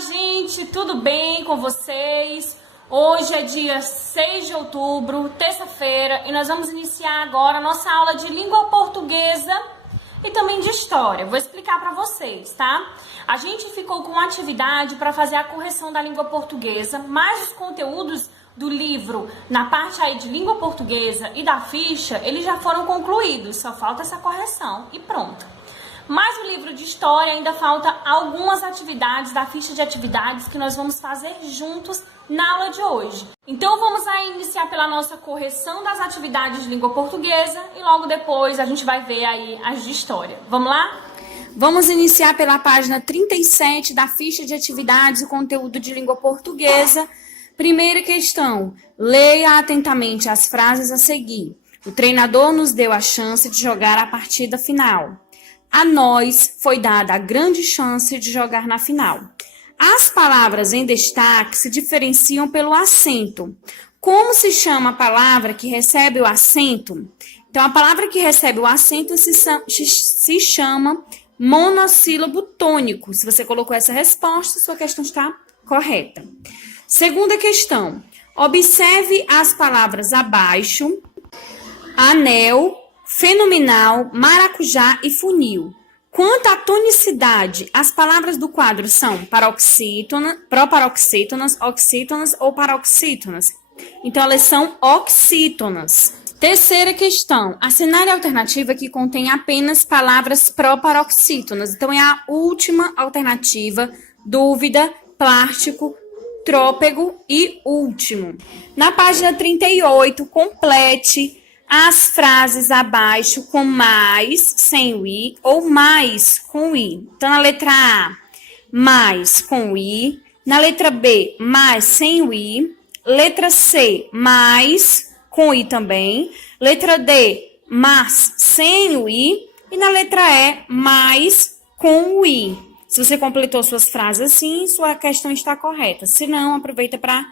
gente, tudo bem com vocês? Hoje é dia 6 de outubro, terça-feira, e nós vamos iniciar agora a nossa aula de língua portuguesa e também de história. Vou explicar para vocês, tá? A gente ficou com uma atividade para fazer a correção da língua portuguesa, mas os conteúdos do livro, na parte aí de língua portuguesa e da ficha, eles já foram concluídos, só falta essa correção e pronto. Mas o livro de história ainda falta algumas atividades da ficha de atividades que nós vamos fazer juntos na aula de hoje. Então vamos aí iniciar pela nossa correção das atividades de língua portuguesa e logo depois a gente vai ver aí as de história. Vamos lá? Vamos iniciar pela página 37 da ficha de atividades e conteúdo de língua portuguesa. Primeira questão, leia atentamente as frases a seguir. O treinador nos deu a chance de jogar a partida final. A nós foi dada a grande chance de jogar na final. As palavras em destaque se diferenciam pelo acento. Como se chama a palavra que recebe o acento? Então, a palavra que recebe o acento se chama monossílabo tônico. Se você colocou essa resposta, sua questão está correta. Segunda questão. Observe as palavras abaixo. Anel, fenomenal, maracujá e funil. Quanto à tonicidade, as palavras do quadro são paroxítona, proparoxítonas, oxítonas ou paroxítonas. Então, elas são oxítonas. Terceira questão. Assinale a alternativa que contém apenas palavras proparoxítonas. Então, é a última alternativa. Dúvida, plástico, trôpego e último. Na página 38, complete as frases abaixo com mais, sem o i, ou mais com o i. Então, na letra A, mais com o i. Na letra B, mais sem o i. Letra C, mais com o i também. Letra D, mais sem o i. E na letra E, mais com o i. Se você completou suas frases assim, sua questão está correta. Se não, aproveita para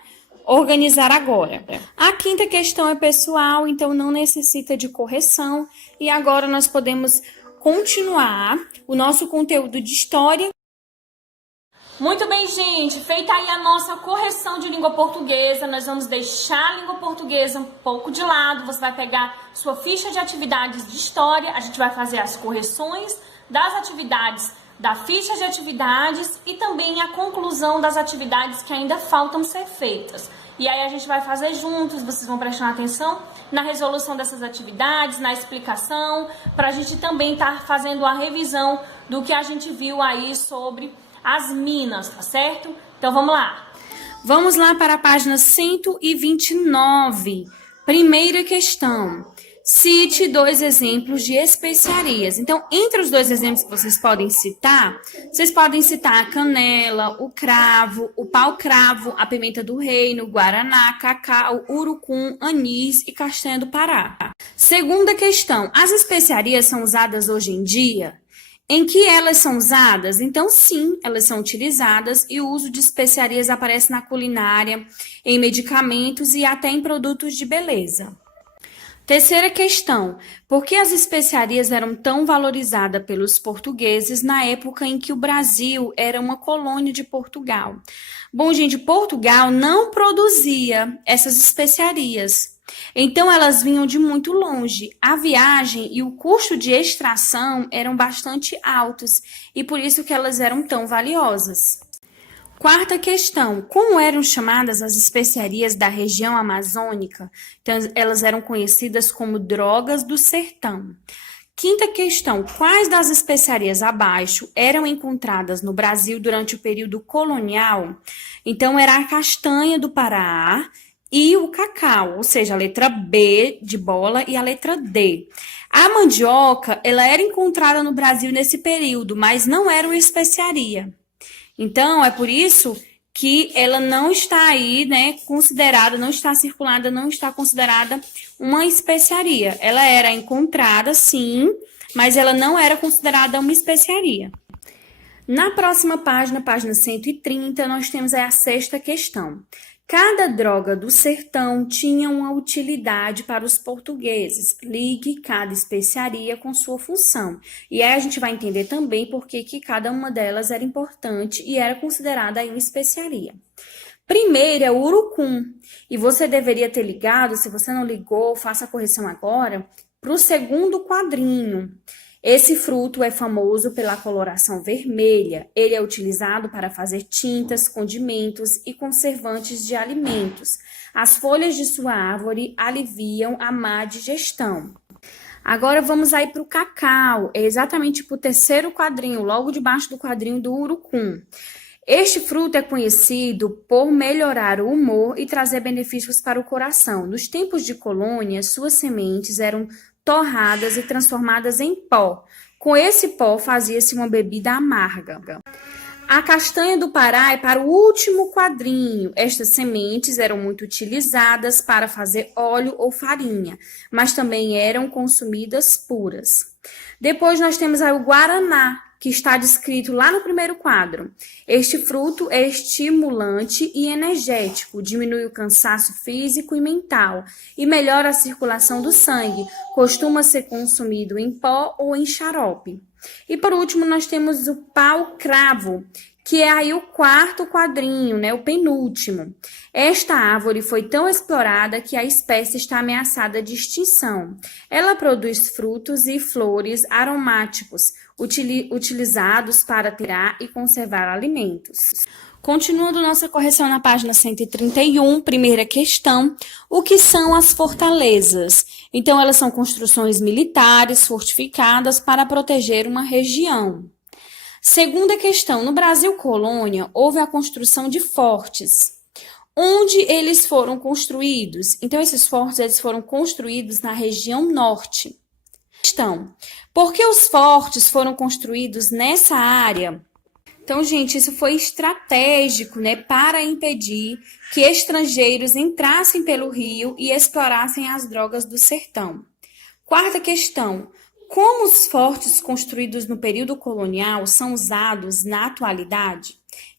organizar agora. A quinta questão é pessoal, então não necessita de correção. E agora nós podemos continuar o nosso conteúdo de história. Muito bem, gente. Feita aí a nossa correção de língua portuguesa, nós vamos deixar a língua portuguesa um pouco de lado. Você vai pegar sua ficha de atividades de história. A gente vai fazer as correções das atividades da ficha de atividades e também a conclusão das atividades que ainda faltam ser feitas. E aí a gente vai fazer juntos, vocês vão prestar atenção na resolução dessas atividades, na explicação, para a gente também estar fazendo a revisão do que a gente viu aí sobre as minas, tá certo? Então vamos lá. Vamos lá para a página 129. Primeira questão. Cite 2 exemplos de especiarias. Então, entre os 2 exemplos que vocês podem citar a canela, o cravo, o pau-cravo, a pimenta do reino, guaraná, cacau, urucum, anis e castanha do Pará. Segunda questão. As especiarias são usadas hoje em dia? Em que elas são usadas? Então, sim, elas são utilizadas e o uso de especiarias aparece na culinária, em medicamentos e até em produtos de beleza. Terceira questão, por que as especiarias eram tão valorizadas pelos portugueses na época em que o Brasil era uma colônia de Portugal? Bom, gente, Portugal não produzia essas especiarias, então elas vinham de muito longe. A viagem e o custo de extração eram bastante altos e por isso que elas eram tão valiosas. Quarta questão, como eram chamadas as especiarias da região amazônica? Então, elas eram conhecidas como drogas do sertão. Quinta questão, quais das especiarias abaixo eram encontradas no Brasil durante o período colonial? Então, era a castanha do Pará e o cacau, ou seja, a letra B de bola e a letra D. A mandioca, ela era encontrada no Brasil nesse período, mas não era uma especiaria. Então, é por isso que ela não está aí, né, considerada, não está circulada, não está considerada uma especiaria. Ela era encontrada, sim, mas ela não era considerada uma especiaria. Na próxima página, página 130, nós temos aí a sexta questão. Cada droga do sertão tinha uma utilidade para os portugueses. Ligue cada especiaria com sua função. E aí a gente vai entender também por que cada uma delas era importante e era considerada aí uma especiaria. Primeiro é o urucum. E você deveria ter ligado, se você não ligou, faça a correção agora, para o segundo quadrinho. Esse fruto é famoso pela coloração vermelha. Ele é utilizado para fazer tintas, condimentos e conservantes de alimentos. As folhas de sua árvore aliviam a má digestão. Agora vamos aí para o cacau. É exatamente para o terceiro quadrinho, logo debaixo do quadrinho do urucum. Este fruto é conhecido por melhorar o humor e trazer benefícios para o coração. Nos tempos de colônia, suas sementes eram torradas e transformadas em pó. Com esse pó fazia-se uma bebida amarga. A castanha do Pará é para o último quadrinho. Estas sementes eram muito utilizadas para fazer óleo ou farinha, mas também eram consumidas puras. Depois nós temos aí o guaraná, que está descrito lá no primeiro quadro. Este fruto é estimulante e energético, diminui o cansaço físico e mental e melhora a circulação do sangue. Costuma ser consumido em pó ou em xarope. E por último nós temos o pau-cravo, que é aí o quarto quadrinho, né, o penúltimo. Esta árvore foi tão explorada que a espécie está ameaçada de extinção. Ela produz frutos e flores aromáticos, utilizados para tirar e conservar alimentos. Continuando nossa correção na página 131, primeira questão, o que são as fortalezas? Então, elas são construções militares fortificadas para proteger uma região. Segunda questão, no Brasil colônia, houve a construção de fortes. Onde eles foram construídos? Então, esses fortes eles foram construídos na região norte. Questão, por que os fortes foram construídos nessa área? Então, gente, isso foi estratégico, né, para impedir que estrangeiros entrassem pelo rio e explorassem as drogas do sertão. Quarta questão, como os fortes construídos no período colonial são usados na atualidade?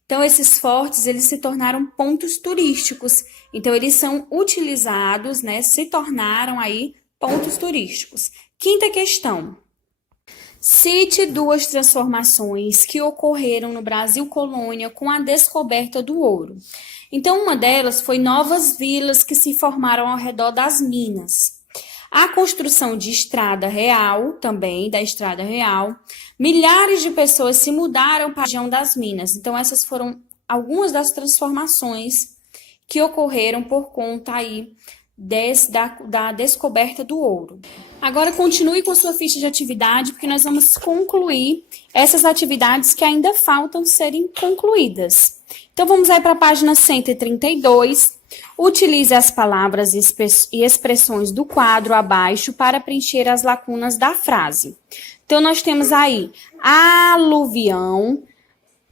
Então, esses fortes, eles se tornaram pontos turísticos. Então, eles são utilizados, né, se tornaram aí pontos turísticos. Quinta questão. Cite duas transformações que ocorreram no Brasil colônia com a descoberta do ouro. Então, uma delas foi novas vilas que se formaram ao redor das minas. A construção de estrada real, também da estrada real, milhares de pessoas se mudaram para a região das minas. Então, essas foram algumas das transformações que ocorreram por conta aí da descoberta do ouro. Agora continue com a sua ficha de atividade, porque nós vamos concluir essas atividades que ainda faltam serem concluídas. Então, vamos aí para a página 132. Utilize as palavras e expressões do quadro abaixo para preencher as lacunas da frase. Então, nós temos aí aluvião,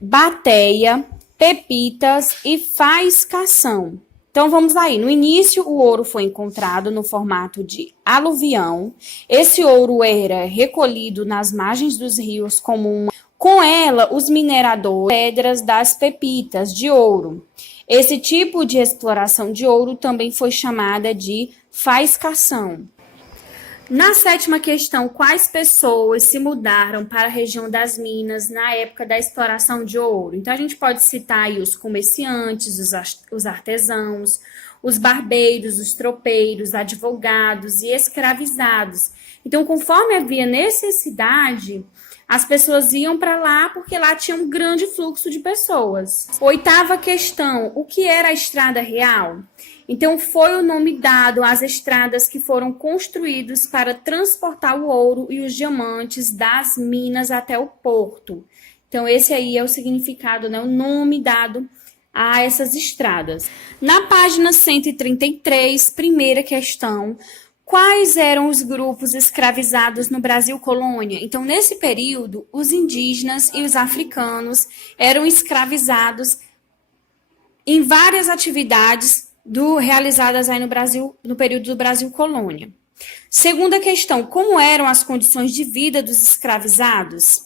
bateia, pepitas e faiscação. Então, vamos aí. No início, o ouro foi encontrado no formato de aluvião. Esse ouro era recolhido nas margens dos rios com ela, os mineradores pedras das pepitas de ouro. Esse tipo de exploração de ouro também foi chamada de faiscação. Na sétima questão, quais pessoas se mudaram para a região das minas na época da exploração de ouro? Então, a gente pode citar aí os comerciantes, os artesãos, os barbeiros, os tropeiros, advogados e escravizados. Então, conforme havia necessidade, as pessoas iam para lá porque lá tinha um grande fluxo de pessoas. Oitava questão, o que era a estrada real? Então, foi o nome dado às estradas que foram construídas para transportar o ouro e os diamantes das minas até o porto. Então, esse aí é o significado, né? O nome dado a essas estradas. Na página 133, primeira questão, quais eram os grupos escravizados no Brasil colônia? Então, nesse período, os indígenas e os africanos eram escravizados em várias atividades realizadas aí no Brasil, no período do Brasil colônia. Segunda questão, como eram as condições de vida dos escravizados?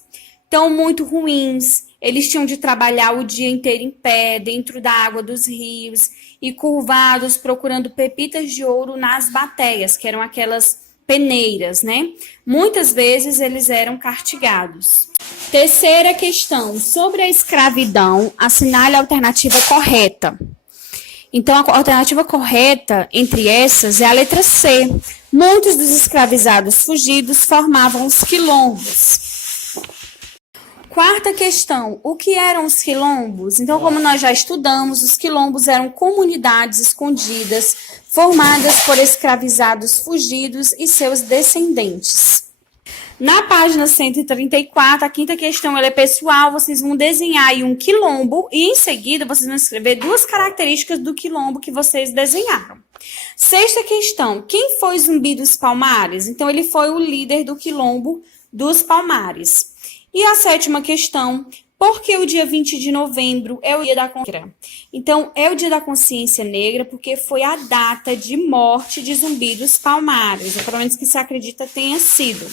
Então, muito ruins, Eles tinham de trabalhar o dia inteiro em pé, dentro da água dos rios, e curvados, procurando pepitas de ouro nas bateias, que eram aquelas peneiras, né? Muitas vezes eles eram castigados. Terceira questão, sobre a escravidão, assinale a alternativa correta. Então, a alternativa correta entre essas é a letra C. Muitos dos escravizados fugidos formavam os quilombos. Quarta questão, o que eram os quilombos? Então, como nós já estudamos, os quilombos eram comunidades escondidas, formadas por escravizados fugidos e seus descendentes. Na página 134, a quinta questão ela é pessoal, vocês vão desenhar aí um quilombo e em seguida vocês vão escrever 2 características do quilombo que vocês desenharam. Sexta questão, quem foi Zumbi dos Palmares? Então, ele foi o líder do quilombo dos Palmares. E a sétima questão, por que o dia 20 de novembro é o dia da consciência negra? Então, é o dia da consciência negra porque foi a data de morte de Zumbi dos Palmares, ou pelo menos que se acredita tenha sido.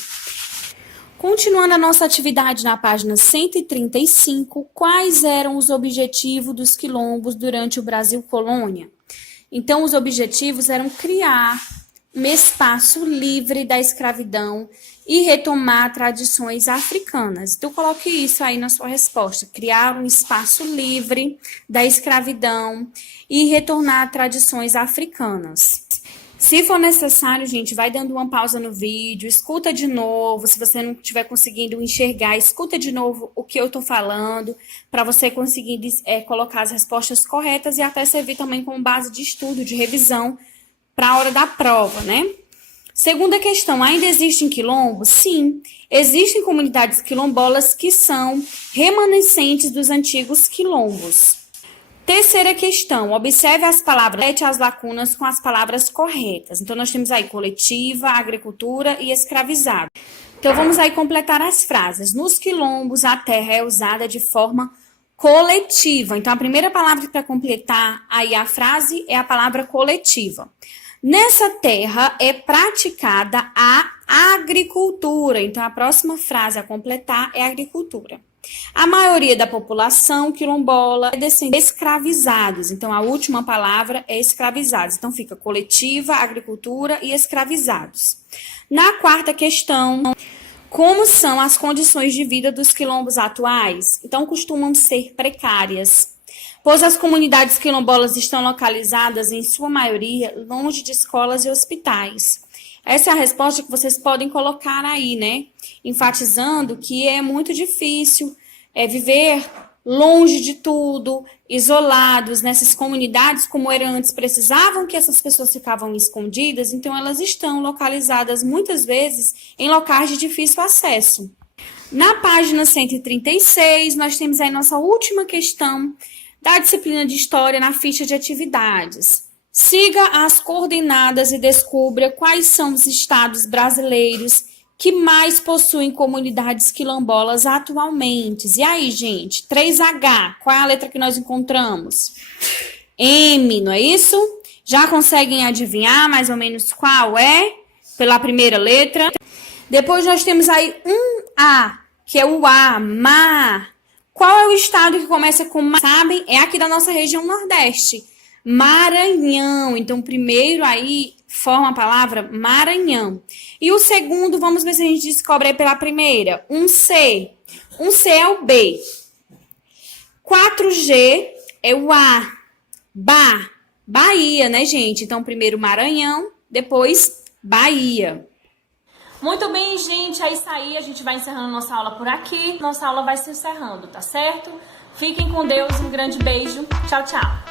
Continuando a nossa atividade na página 135, quais eram os objetivos dos quilombos durante o Brasil Colônia? Então, os objetivos eram criar um espaço livre da escravidão e retomar tradições africanas. Então, coloque isso aí na sua resposta. Criar um espaço livre da escravidão e retornar a tradições africanas. Se for necessário, gente, vai dando uma pausa no vídeo, escuta de novo. Se você não estiver conseguindo enxergar, escuta de novo o que eu estou falando, para você conseguir colocar as respostas corretas e até servir também como base de estudo, de revisão, para a hora da prova, né? Segunda questão, ainda existem quilombos? Sim, existem comunidades quilombolas que são remanescentes dos antigos quilombos. Terceira questão, observe as palavras, complete as lacunas com as palavras corretas. Então, nós temos aí coletiva, agricultura e escravizado. Então, vamos aí completar as frases. Nos quilombos, a terra é usada de forma coletiva. Então, a primeira palavra para completar aí a frase é a palavra coletiva. Nessa terra é praticada a agricultura. Então, a próxima frase a completar é agricultura. A maioria da população quilombola é descendente de escravizados. Então, a última palavra é escravizados. Então, fica coletiva, agricultura e escravizados. Na quarta questão, como são as condições de vida dos quilombos atuais? Então, costumam ser precárias, pois as comunidades quilombolas estão localizadas, em sua maioria, longe de escolas e hospitais. Essa é a resposta que vocês podem colocar aí, né? Enfatizando que é muito difícil viver longe de tudo, isolados nessas comunidades, como era antes, precisavam que essas pessoas ficavam escondidas, então elas estão localizadas muitas vezes em locais de difícil acesso. Na página 136, nós temos aí nossa última questão da disciplina de História na ficha de atividades. Siga as coordenadas e descubra quais são os estados brasileiros que mais possuem comunidades quilombolas atualmente. E aí, gente? 3H, qual é a letra que nós encontramos? M, não é isso? Já conseguem adivinhar mais ou menos qual é? Pela primeira letra. Depois nós temos aí um A, que é o A, mar. Qual é o estado que começa com mar? Sabem? É aqui da nossa região Nordeste. Maranhão. Então, primeiro aí forma a palavra Maranhão. E o segundo, vamos ver se a gente descobre aí pela primeira. Um C. Um C é o B. 4G é o A. Bahia, né, gente? Então, primeiro Maranhão, depois Bahia. Muito bem, gente, é isso aí. A gente vai encerrando nossa aula por aqui. Nossa aula vai se encerrando, tá certo? Fiquem com Deus, um grande beijo. Tchau, tchau.